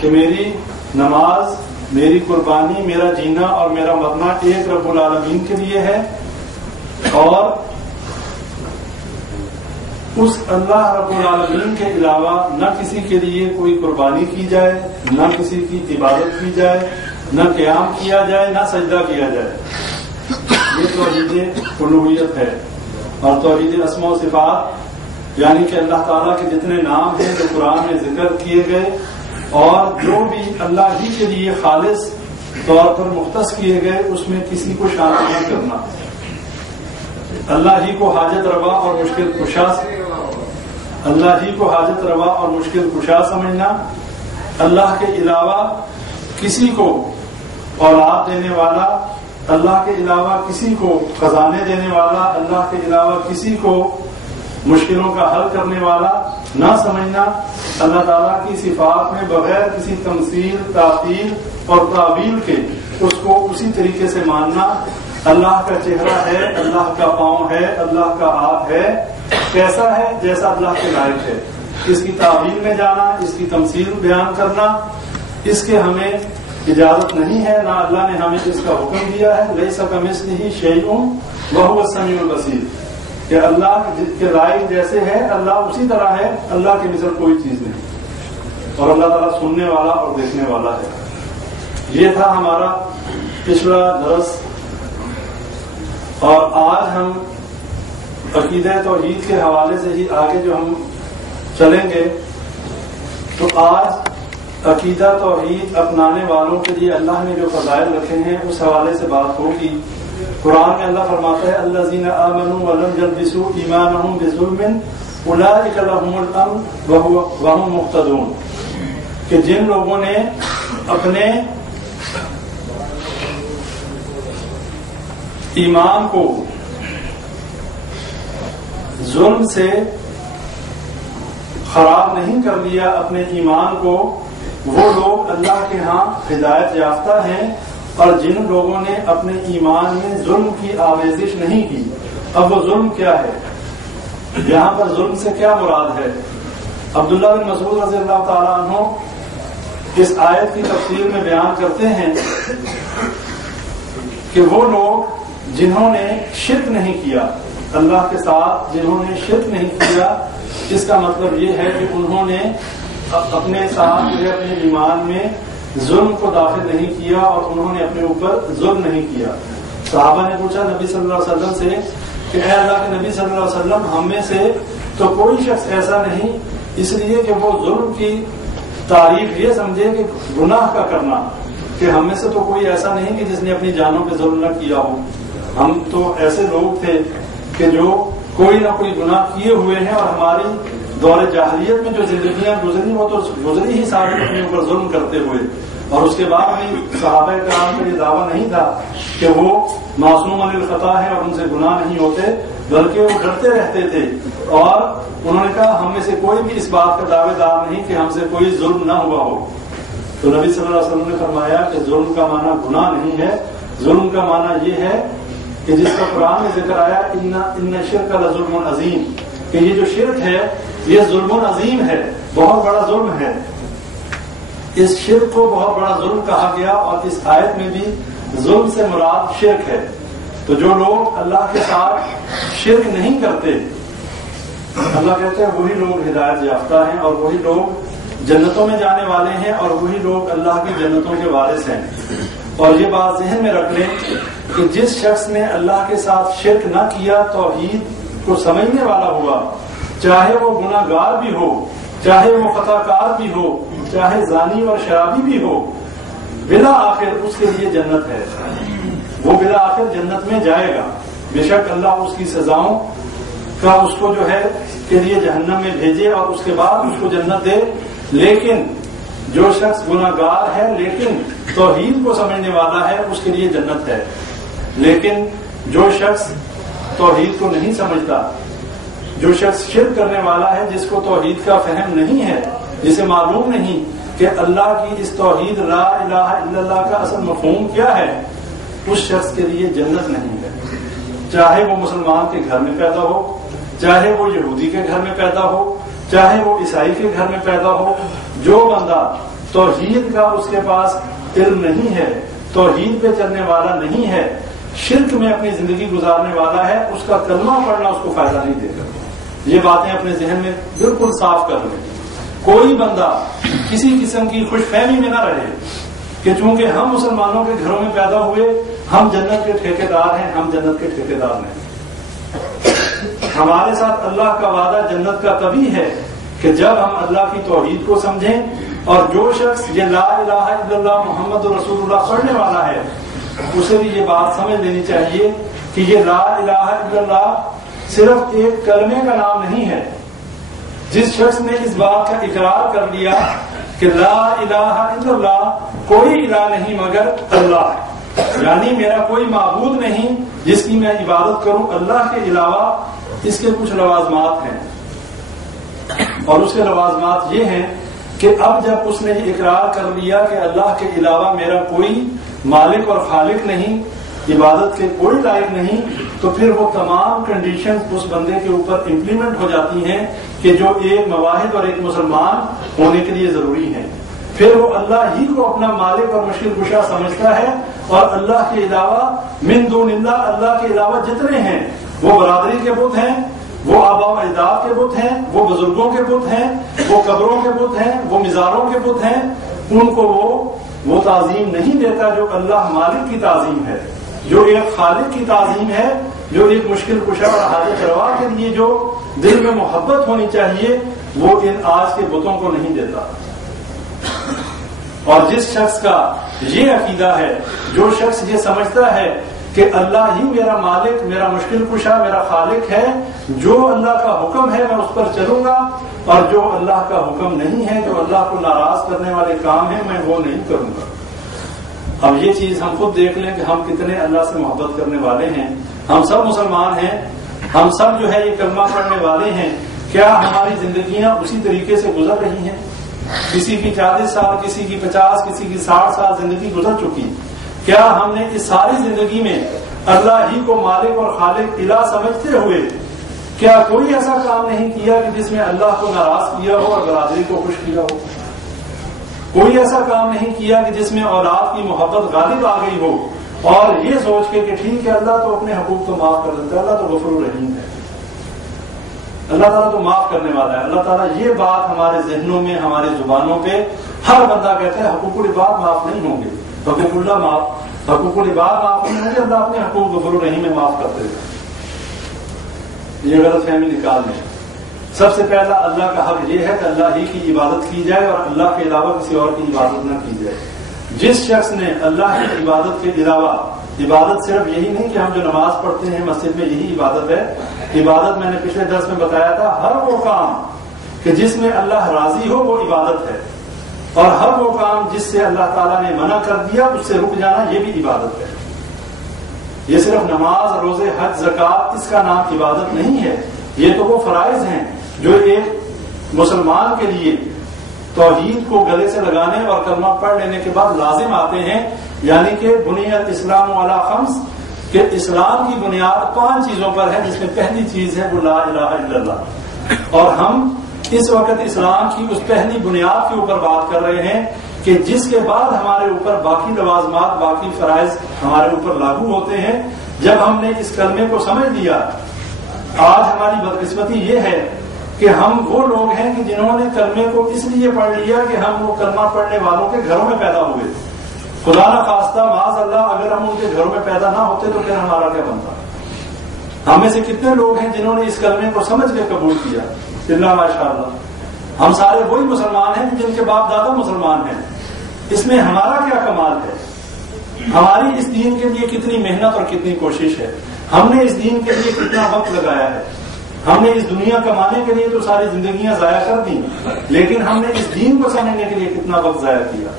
کہ میری نماز، میری قربانی، میرا جینا اور میرا مرنا ایک رب العالمین کے لیے ہے، اور اس اللہ رب العالمین کے علاوہ نہ کسی کے لیے کوئی قربانی کی جائے، نہ کسی کی عبادت کی جائے، نہ قیام کیا جائے، نہ سجدہ کیا جائے۔ یہ توحید الوہیت ہے۔ اور توحید اسماء و صفات یعنی کہ اللہ تعالیٰ کے جتنے نام ہیں جو قرآن میں ذکر کیے گئے اور جو بھی اللہ ہی کے لیے خالص طور پر مختص کیے گئے، اس میں کسی کو شامل نہ کرنا، اللہ ہی کو حاجت روا اور مشکل کشا، اللہ ہی کو حاجت روا اور مشکل کشا سمجھنا، اللہ کے علاوہ کسی کو اولاد دینے والا، اللہ کے علاوہ کسی کو خزانے دینے والا، اللہ کے علاوہ کسی کو مشکلوں کا حل کرنے والا نہ سمجھنا، اللہ تعالیٰ کی صفات میں بغیر کسی تمثیل، تعطیل اور تعویل کے اس کو اسی طریقے سے ماننا، اللہ کا چہرہ ہے، اللہ کا پاؤں ہے، اللہ کا ہاتھ ہے، کیسا ہے جیسا اللہ کے لائق ہے، اس کی تعویل میں جانا، اس کی تمثیل بیان کرنا، اس کے ہمیں اجازت نہیں ہے، نہ اللہ نے ہمیں اس کا حکم دیا ہے۔ لیس کمثلہ شیء وہو السمیع البصیر، کہ اللہ کے لائق جیسے ہے اللہ اسی طرح ہے، اللہ کے مثل کوئی چیز نہیں، اور اللہ تعالیٰ سننے والا اور دیکھنے والا ہے۔ یہ تھا ہمارا پچھلا درس، اور آج ہم عقیدہ توحید کے حوالے سے ہی آگے جو ہم چلیں گے، تو آج عقیدہ توحید اپنانے والوں کے لیے اللہ نے جو فضائل رکھے ہیں اس حوالے سے بات ہوگی۔ قرآن میں اللہ فرماتا ہے الذین آمنوا ولم یلبسوا ایمانہم بظلم اولئک لہم الامن وہم مہتدون، کہ جن لوگوں نے اپنے ایمان کو ظلم سے خراب نہیں کر لیا، اپنے ایمان کو، وہ لوگ اللہ کے ہاں ہدایت یافتہ ہیں، اور جن لوگوں نے اپنے ایمان میں ظلم کی آمیزش نہیں کی۔ اب وہ ظلم کیا ہے؟ یہاں پر ظلم سے کیا مراد ہے؟ عبداللہ بن مسعود رضی اللہ تعالیٰ عنہ اس آیت کی تفسیر میں بیان کرتے ہیں کہ وہ لوگ جنہوں نے شرک نہیں کیا اللہ کے ساتھ، جنہوں نے شرک نہیں کیا، اس کا مطلب یہ ہے کہ انہوں نے اپنے ساتھ اپنے ایمان میں ظلم کو داخل نہیں کیا، اور انہوں نے اپنے اوپر ظلم نہیں کیا۔ صحابہ نے پوچھا نبی صلی اللہ علیہ وسلم سے کہ اے اللہ کے نبی صلی اللہ علیہ وسلم، ہم میں سے تو کوئی شخص ایسا نہیں، اس لیے کہ وہ ظلم کی تعریف یہ سمجھے کہ گناہ کا کرنا، کہ ہم میں سے تو کوئی ایسا نہیں کہ جس نے اپنی جانوں پہ ظلم نہ کیا ہو۔ ہم تو ایسے لوگ تھے کہ جو کوئی نہ کوئی گناہ کیے ہوئے ہیں، اور ہماری دور جاہلیت میں جو زندگیاں گزری وہ تو گزری ہی سارے اپنے اوپر ظلم کرتے ہوئے، اور اس کے بعد بھی صحابہ کرام کا یہ دعویٰ نہیں تھا کہ وہ معصوم عن الخطا ہے اور ان سے گناہ نہیں ہوتے، بلکہ وہ ڈرتے رہتے تھے، اور انہوں نے کہا ہم میں سے کوئی بھی اس بات کا دعوے دار نہیں کہ ہم سے کوئی ظلم نہ ہوا ہو۔ تو نبی صلی اللہ علیہ وسلم نے فرمایا کہ ظلم کا معنی گناہ نہیں ہے، ظلم کا معنی یہ ہے کہ جس کا قرآن میں ذکر آیا ان الشرک لظلم عظیم، کہ یہ جو شرک ہے یہ ظلم عظیم ہے، بہت بڑا ظلم ہے۔ اس شرک کو بہت بڑا ظلم کہا گیا، اور اس آیت میں بھی ظلم سے مراد شرک ہے۔ تو جو لوگ اللہ کے ساتھ شرک نہیں کرتے، اللہ کہتے ہیں وہی لوگ ہدایت یافتہ ہیں، اور وہی لوگ جنتوں میں جانے والے ہیں، اور وہی لوگ اللہ کی جنتوں کے وارث ہیں۔ اور یہ بات ذہن میں رکھ لیں کہ جس شخص نے اللہ کے ساتھ شرک نہ کیا، توحید کو سمجھنے والا ہوا، چاہے وہ گناہ گار بھی ہو، چاہے وہ خطا کار بھی ہو، چاہے زانی اور شرابی بھی ہو، بلا آخر اس کے لیے جنت ہے، وہ بلا آخر جنت میں جائے گا۔ بے شک اللہ اس کی سزاؤں کا اس کو جو ہے کے لیے جہنم میں بھیجے اور اس کے بعد اس کو جنت دے، لیکن جو شخص گناہ گار ہے لیکن توحید کو سمجھنے والا ہے اس کے لیے جنت ہے۔ لیکن جو شخص توحید کو نہیں سمجھتا، جو شخص شرک کرنے والا ہے، جس کو توحید کا فہم نہیں ہے، جسے معلوم نہیں کہ اللہ کی اس توحید لا الہ الا اللہ کا اصل مفہوم کیا ہے، اس شخص کے لیے جنت نہیں ہے، چاہے وہ مسلمان کے گھر میں پیدا ہو، چاہے وہ یہودی کے گھر میں پیدا ہو، چاہے وہ عیسائی کے گھر میں پیدا ہو۔ جو بندہ توحید کا اس کے پاس علم نہیں ہے، توحید پہ چلنے والا نہیں ہے، شرک میں اپنی زندگی گزارنے والا ہے، اس کا کلمہ پڑھنا اس کو فائدہ نہیں دے گا۔ یہ باتیں اپنے ذہن میں بالکل صاف کر لیں۔ کوئی بندہ کسی قسم کی خوش فہمی میں نہ رہے کہ چونکہ ہم مسلمانوں کے گھروں میں پیدا ہوئے ہم جنت کے ٹھیکیدار ہیں، ہم جنت کے ٹھیکیدار نہیں۔ ہمارے ساتھ اللہ کا وعدہ جنت کا تبھی ہے کہ جب ہم اللہ کی توحید کو سمجھیں، اور جو شخص یہ لا الہ الا اللہ محمد رسول اللہ پڑھنے والا ہے اسے بھی یہ بات سمجھ لینی چاہیے کہ یہ لا الہ الا اللہ صرف ایک کلمے کا نام نہیں ہے۔ جس شخص نے اس بات کا اقرار کر لیا کہ لا الہ الا اللہ کوئی الہ نہیں مگر اللہ، یعنی میرا کوئی معبود نہیں جس کی میں عبادت کروں اللہ کے علاوہ، اس کے کچھ لوازمات ہیں، اور اس کے لوازمات یہ ہیں کہ اب جب اس نے یہ اقرار کر لیا کہ اللہ کے علاوہ میرا کوئی مالک اور خالق نہیں، عبادت کے کوئی لائق نہیں، تو پھر وہ تمام کنڈیشنز اس بندے کے اوپر امپلیمنٹ ہو جاتی ہیں کہ جو ایک موحد اور ایک مسلمان ہونے کے لیے ضروری ہیں۔ پھر وہ اللہ ہی کو اپنا مالک اور مشکل کشا سمجھتا ہے، اور اللہ کے علاوہ من دون اللہ، اللہ کے علاوہ جتنے ہیں وہ برادری کے بت ہیں، وہ آبا و اجداد کے بت ہیں، وہ بزرگوں کے بت ہیں، وہ قبروں کے بت ہیں، وہ مزاروں کے بت ہیں، ان کو وہ تعظیم نہیں دیتا جو اللہ مالک کی تعظیم ہے، جو ایک خالق کی تعظیم ہے، جو ایک مشکل کشا اور حاجت روا کے لیے جو دل میں محبت ہونی چاہیے وہ ان آج کے بتوں کو نہیں دیتا۔ اور جس شخص کا یہ عقیدہ ہے، جو شخص یہ سمجھتا ہے کہ اللہ ہی میرا مالک، میرا مشکل کشا، میرا خالق ہے، جو اللہ کا حکم ہے میں اس پر چلوں گا، اور جو اللہ کا حکم نہیں ہے، جو اللہ کو ناراض کرنے والے کام ہیں میں وہ نہیں کروں گا۔ اب یہ چیز ہم خود دیکھ لیں کہ ہم کتنے اللہ سے محبت کرنے والے ہیں۔ ہم سب مسلمان ہیں، ہم سب جو ہے یہ کلمہ پڑھنے والے ہیں، کیا ہماری زندگیاں اسی طریقے سے گزر رہی ہیں؟ کسی کی 40 سال، کسی کی 50، کسی کی 60 سال زندگی گزر چکی، کیا ہم نے اس ساری زندگی میں اللہ ہی کو مالک اور خالق الہ سمجھتے ہوئے کیا کوئی ایسا کام نہیں کیا کہ جس میں اللہ کو ناراض کیا ہو اور برادری کو خوش کیا ہو؟ کوئی ایسا کام نہیں کیا کہ جس میں اولاد کی محبت غالب آ گئی ہو، اور یہ سوچ کے کہ ٹھیک ہے اللہ تو اپنے حقوق تو معاف کر دیتا ہے، اللہ تو غفور الرحیم ہے، اللہ تعالیٰ تو معاف کرنے والا ہے۔ اللہ تعالیٰ یہ بات ہمارے ذہنوں میں، ہماری زبانوں پہ ہر بندہ کہتا ہے حقوق العباد معاف نہیں ہوں گے، حقوق اللہ معاف، حقوق العباد معاف نہیں ہوں گے، اللہ اپنے حقوق غفور الرحیم میں معاف کرتے ہیں۔ یہ غلط فہمی نکال لیں۔ سب سے پہلا اللہ کا حق یہ ہے کہ اللہ ہی کی عبادت کی جائے اور اللہ کے علاوہ کسی اور کی عبادت نہ کی جائے۔ جس شخص نے اللہ کی عبادت کے علاوہ، عبادت صرف یہی نہیں کہ ہم جو نماز پڑھتے ہیں مسجد میں یہی عبادت ہے، عبادت میں نے پچھلے درس میں بتایا تھا ہر وہ کام کہ جس میں اللہ راضی ہو وہ عبادت ہے، اور ہر وہ کام جس سے اللہ تعالیٰ نے منع کر دیا اس سے رک جانا یہ بھی عبادت ہے۔ یہ صرف نماز، روزے، حج، زکوٰۃ اس کا نام عبادت نہیں ہے، یہ تو وہ فرائض ہیں جو ایک مسلمان کے لیے توحید کو گلے سے لگانے اور کلمہ پڑھ لینے کے بعد لازم آتے ہیں، یعنی کہ بنیاد اسلام علی خمس، کہ اسلام کی بنیاد 5 چیزوں پر ہے، جس میں پہلی چیز ہے وہ لا الہ الا اللہ۔ اور ہم اس وقت اسلام کی اس پہلی بنیاد کے اوپر بات کر رہے ہیں کہ جس کے بعد ہمارے اوپر باقی لوازمات، باقی فرائض ہمارے اوپر لاگو ہوتے ہیں۔ جب ہم نے اس کلمے کو سمجھ لیا، آج ہماری بدقسمتی یہ ہے کہ ہم وہ لوگ ہیں کہ جنہوں نے کلمے کو اس لیے پڑھ لیا کہ ہم وہ کلمہ پڑھنے والوں کے گھروں میں پیدا ہوئے، خدا نہ خواستہ معاذ اللہ اگر ہم ان کے گھروں میں پیدا نہ ہوتے تو پھر ہمارا کیا بنتا؟ ہم میں سے کتنے لوگ ہیں جنہوں نے اس کلمے کو سمجھ کے قبول کیا؟ اللہ ماشاء اللہ، ہم سارے وہی مسلمان ہیں جن کے باپ دادا مسلمان ہیں۔ اس میں ہمارا کیا کمال ہے؟ ہماری اس دین کے لیے کتنی محنت اور کتنی کوشش ہے؟ ہم نے اس دین کے لیے کتنا وقت لگایا ہے؟ ہم نے اس دنیا کمانے کے لیے تو ساری زندگیاں ضائع کر دی، لیکن ہم نے اس دین کو سمجھنے کے لیے کتنا وقت ضائع کیا؟